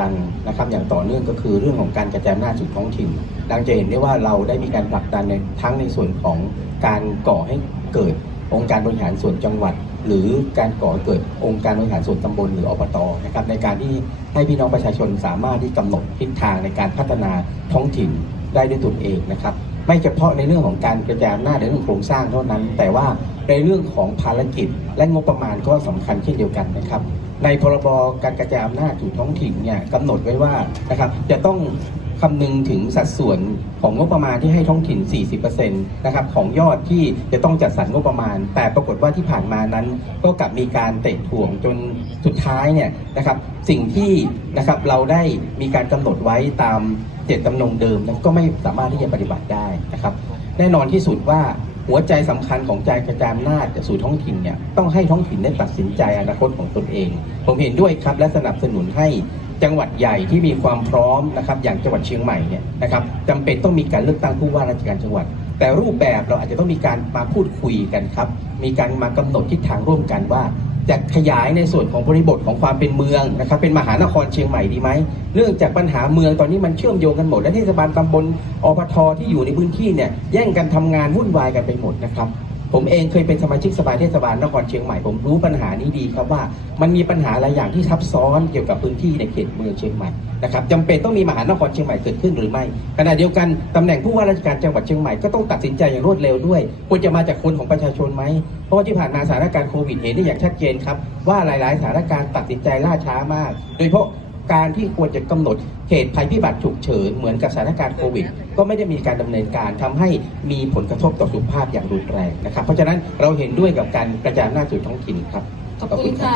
ดันนะครับอย่างต่อเนื่องก็คือเรื่องของการกระจายอำนาจสู่ท้องถิ่น ดังจะเห็นได้ว่าเราได้มีการผลักดันในทั้งในส่วนของการก่อให้เกิดองค์การบริหารส่วนจังหวัด หรือการก่อให้เกิดองค์การบริหารส่วนตำบลหรืออบตนะครับในการที่ให้พี่น้องประชาชนสามารถที่กำหนดทิศทางในการพัฒนาท้องถิ่นได้ด้วยตนเองนะครับ ไม่เฉพาะในเรื่องของการกระจายอำนาจในเรื่องโครงสร้างเท่านั้น แต่ว่าในเรื่องของภารกิจและงบประมาณก็สำคัญเช่นเดียวกันนะครับ ในพรบการกระจายอำนาจสู่ท้องถิ่นเนี่ยกำหนดไว้ว่านะครับจะต้องคำนึงถึงสัดส่วนของงบประมาณที่ให้ท้องถิ่น 40%นะครับของยอดที่จะต้องจัดสรรงบประมาณ แต่ปรากฏว่าที่ผ่านมานั้น ก็กลับมีการเตะถ่วงจนสุดท้ายเนี่ยนะครับสิ่งที่นะครับเราได้มีการกำหนดไว้ตาม เจตจำนงเดิมนั้นก็ไม่สามารถที่จะปฏิบัติได้นะครับ แน่นอนที่สุดว่าหัวใจสำคัญของการกระจายอำนาจสู่ท้องถิ่นเนี่ยต้องให้ท้องถิ่นได้ตัดสินใจอนาคตของตนเอง ผมเห็นด้วยครับและสนับสนุนให้จังหวัดใหญ่ที่มีความพร้อมนะครับอย่างจังหวัดเชียงใหม่เนี่ยนะครับจำเป็นต้องมีการเลือกตั้งผู้ว่าราชการจังหวัด แต่รูปแบบเราอาจจะต้องมีการมาพูดคุยกันครับ มีการมากำหนดทิศทางร่วมกันว่า จะขยายในส่วนของบริบทของความเป็นเมืองนะครับ เป็นมหานครเชียงใหม่ดีไหมเรื่องจากปัญหาเมืองตอนนี้มันเชื่อมโยงกันหมด และเทศบาลตำบลอปทที่อยู่ในพื้นที่เนี่ยแย่งกันทำงานวุ่นวายกันไปหมดนะครับ ผมเองเคยเป็นสมาชิกสภาเทศบาลนครเชียงใหม่ผมรู้ปัญหานี้ดีครับว่ามันมีปัญหาหลายอย่างที่ซับซ้อนเกี่ยวกับพื้นที่ในเขตเมืองเชียงใหม่นะครับจำเป็นต้องมีมหานครเชียงใหม่เกิดขึ้นหรือไม่ขณะเดียวกันตำแหน่งผู้ว่าราชการจังหวัดเชียงใหม่ก็ต้องตัดสินใจอย่างรวดเร็วด้วยควรจะมาจากคนของประชาชนไหมเพราะว่าที่ผ่านมาสถานการณ์โควิดเห็นได้อย่างชัดเจนครับว่าหลาย ๆ สถานการณ์ตัดสินใจล่าช้ามาก โดยเฉพาะ การที่ควรจะกำหนดเหตุภัยพิบัติฉุกเฉินเหมือนกับสถานการณ์โควิด ก็ไม่ได้มีการดำเนินการทำให้มีผลกระทบต่อสุขภาพอย่างรุนแรงนะครับ เพราะฉะนั้นเราเห็นด้วยกับการกระจายอำนาจสู่ท้องถิ่นครับ ขอบคุณค่ะ